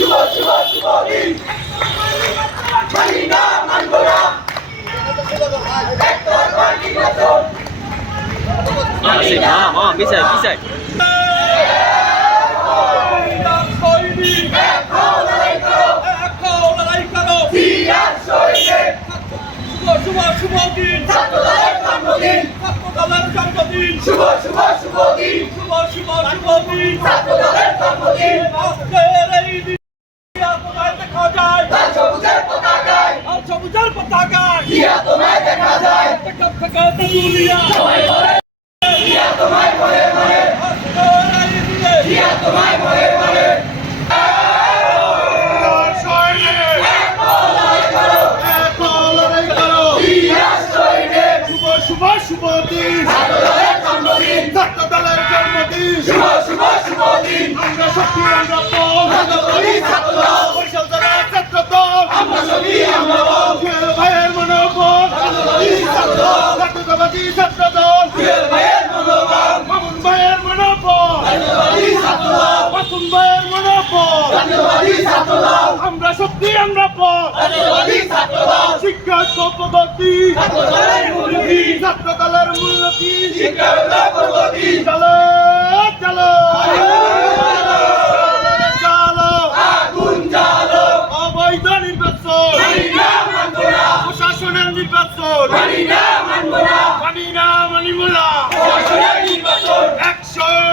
শুভ শুভ শুভ দিন মানি না মানব না একতরফা নির্বাচন পিছায় পিছায় শুভ শুভ দিন ছাত্রদলের জন্মদিন ছাত্রদলের জন্মদিন শুভ শুভ শুভ দিন শুভ শুভ শুভ দিন ছাত্রদলের জন্মদিন আজকের এই দিন তোমায় দেখা যায় লাল সবুজের পতাকায় লাল সবুজের পতাকায় দিয়া তোমায় দেখা যায় থেকে থেকে দুনিয়া তোমায় বলে দিয়া তোমায় বলে বলে আজকের এই দিনে দিয়া তোমায় বলে বলে শুভ শুভ দিন ছাত্রদলের জন্মদিন ছাত্রদলের জন্মদিন শুভ শুভ শুভ দিন আমরা শক্তি আমরা বল ছাত্রদলই ছাত্রদল বরিশাল জেলার ছাত্রদল আমরা শক্তি আমরা বল জুয়েল ভাইয়ের মনোবল ছাত্রদলই ছাত্রদল জাতীয়তাবাদী ছাত্রদল জুয়েল ভাইয়ের মনোবল মামুন ভাইয়ের মনোবল ছাত্রদলই ছাত্রদল মাসুম ভাইয়ের মনোবল জাতীয়তাবাদী ছাত্রদল আমরা শক্তি আমরা বল ছাত্রদলই ছাত্রদল শিক্ষক পদ্ধতি ছাত্রদলের মূলনীতি ছাত্রদলের মূলনীতি শিক্ষা পদ্ধতি চলো চলো চলো আগুন জ্বালো অবৈধ নির্বাচন প্রশাসনের নির্বাচন মানি না মানব না মানি না মানিব না প্রশাসনের নির্বাচন 100